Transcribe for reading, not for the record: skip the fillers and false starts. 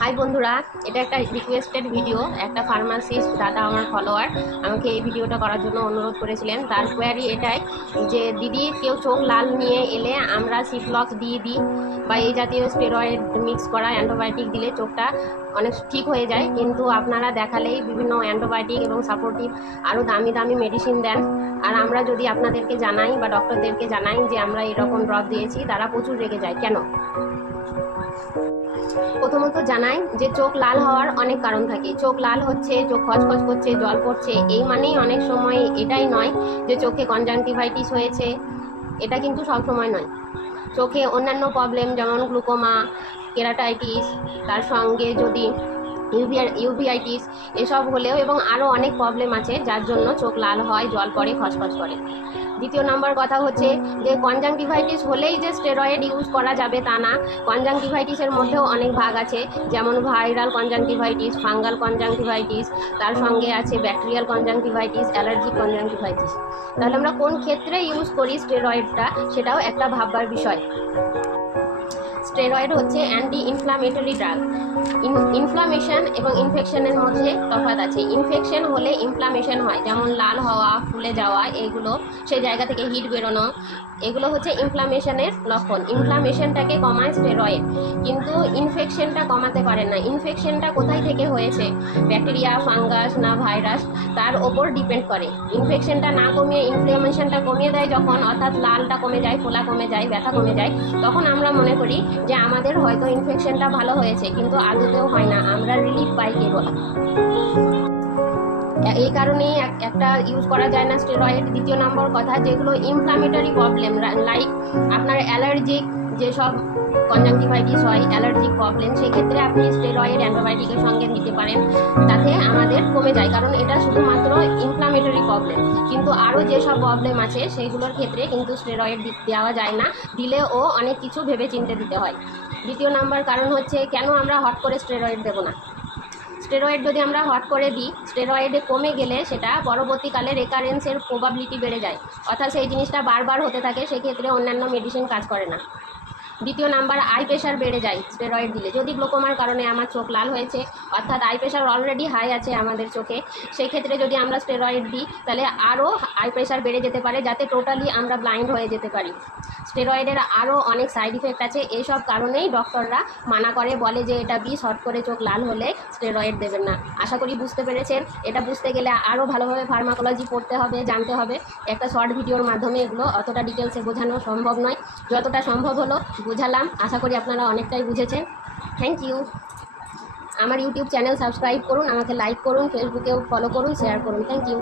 High বন্ধুরা, এটা একটা রিকোয়েস্টেড ভিডিও। একটা ফার্মাসিস্ট দাদা আমার ফলোয়ার আমাকে এই ভিডিওটা করার জন্য অনুরোধ করেছিলেন। তার কোয়ারি এটাই যে দিদি, কেউ চোখ লাল নিয়ে এলে আমরা সিফ্লক্স দিয়ে দিই বা এই জাতীয় স্টেরয়েড মিক্স করা অ্যান্টিবায়োটিক দিলে চোখটা অনেক ঠিক হয়ে যায়, কিন্তু আপনারা দেখালেই বিভিন্ন অ্যান্টিবায়োটিক এবং সাপোর্টিভ আরও দামি দামি মেডিসিন দেন। আর আমরা যদি আপনাদেরকে জানাই বা ডক্টরদেরকে জানাই যে আমরা এরকম ড্রপ দিয়েছি, তারা প্রচুর রেগে যায়। কেন? প্রথমত জানাই যে চোখ লাল হওয়ার অনেক কারণ থাকে। চোখ লাল হচ্ছে, চোখ খচখচ করছে, জল পড়ছে, এই মানেই অনেক সময় এটাই নয় যে চোখে কনজাংটিভাইটিস হয়েছে। এটা কিন্তু সব সময় নয়। চোখে অন্যান্য প্রবলেম যেমন গ্লুকোমা, কেরাটাইটিস, তার সঙ্গে যদি ইউভিআইটিস এসব হলেও এবং আরও অনেক প্রবলেম আছে যার জন্য চোখ লাল হয়, জল পড়ে, খচখচ করে। দ্বিতীয় নম্বর কথা হচ্ছে যে কনজাংটিভাইটিস হলেই যে স্টেরয়েড ইউজ করা যাবে তা না। কনজাংটিভাইটিসের মধ্যেও অনেক ভাগ আছে, যেমন ভাইরাল কনজাংটিভাইটিস, ফাঙ্গাল কনজাংটিভাইটিস, তার সঙ্গে আছে ব্যাকটেরিয়াল কনজাংটিভাইটিস, অ্যালার্জিক কনজাংটিভাইটিস। তাহলে আমরা কোন ক্ষেত্রে ইউজ করি স্টেরয়েডটা, সেটাও একটা ভাববার বিষয়। স্টেরয়েড হচ্ছে অ্যান্টি ইনফ্লামেটরি ড্রাগ। ইনফ্লামেশন এবং ইনফেকশনের মধ্যে তফাৎ আছে। ইনফেকশন হলে ইনফ্লামেশন হয়, যেমন লাল হওয়া, ফুলে যাওয়া, এগুলো সেই জায়গা থেকে হিট বেরোনো, এগুলো হচ্ছে ইনফ্লামেশনের লক্ষণ। ইনফ্লামেশনটাকে কমায় স্টেরয়েড, কিন্তু ইনফেকশনটা কমাতে পারে না। ইনফেকশনটা কোথায় থেকে হয়েছে, ব্যাকটেরিয়া, ফাঙ্গাস না ভাইরাস, তার ওপর ডিপেন্ড করে। ইনফেকশনটা না কমিয়ে ইনফ্লামেশনটা কমিয়ে দেয় যখন, অর্থাৎ লালটা কমে যায়, ফোলা কমে যায়, ব্যথা কমে যায়, তখন আমরা মনে করি যে আমাদের হয়তো ইনফেকশনটা ভালো হয়েছে, কিন্তু আদতেও হয় না, আমরা রিলিফ পাই কেবল। এই কারণেই একটা ইউজ করা যায় না স্টেরয়েড। দ্বিতীয় নম্বর কথা, যেগুলো ইনফ্লামেটরি প্রবলেম লাইক আপনার অ্যালার্জিক যেসব কনজাংটিভাইটিস হয়, অ্যালার্জিক প্রবলেম, সেক্ষেত্রে আপনি স্টেরয়েড অ্যান্টিবায়োটিকের সঙ্গে নিতে পারেন, তাতে আমাদের কমে যায়, কারণ এটা শুধুমাত্র ইনফ্লামেটরি প্রবলেম। কিন্তু আরও যেসব প্রবলেম আছে সেইগুলোর ক্ষেত্রে কিন্তু স্টেরয়েড দেওয়া যায় না, দিলেও অনেক কিছু ভেবে চিন্তে দিতে হয়। দ্বিতীয় নাম্বার কারণ হচ্ছে কেন আমরা হট করে স্টেরয়েড দেবো না। স্টেরয়েড যদি আমরা হট করে দিই, স্টেরয়েডে কমে গেলে সেটা পরবর্তীকালে রেকারেন্সের প্রবাবিলিটি বেড়ে যায়, অর্থাৎ সেই জিনিসটা বারবার হতে থাকে, সেক্ষেত্রে অন্যান্য মেডিসিন কাজ করে না। দ্বিতীয় নাম্বার, আই প্রেশার বেড়ে যায় স্টেরয়েড দিলে। যদি গ্লোকোমার কারণে আমার চোখ লাল হয়েছে, অর্থাৎ আই প্রেশার অলরেডি হাই আছে আমাদের চোখে, সেই ক্ষেত্রে যদি আমরা স্টেরয়েড দিই তাহলে আরও আই প্রেশার বেড়ে যেতে পারে, যাতে টোটালি আমরা ব্লাইন্ড হয়ে যেতে পারি। স্টেরয়েডের আরও অনেক সাইড ইফেক্ট আছে, এইসব কারণেই ডক্টররা মানা করে, বলে যে এটা বিষ, হট করে চোখ লাল হলে স্টেরয়েড দেবেন না। আশা করি বুঝতে পেরেছেন। এটা বুঝতে গেলে আরও ভালোভাবে ফার্মাকোলজি পড়তে হবে, জানতে হবে। একটা শর্ট ভিডিওর মাধ্যমে এগুলো অতটা ডিটেলসে বোঝানো সম্ভব নয়, যতটা সম্ভব হলো বুঝালাম। আশা করি আপনারা অনেকটাই বুঝেছেন। Thank you. আমার ইউটিউব চ্যানেল সাবস্ক্রাইব করুন, আমাকে লাইক করুন, ফেসবুকেও ফলো করুন, শেয়ার করুন। Thank you.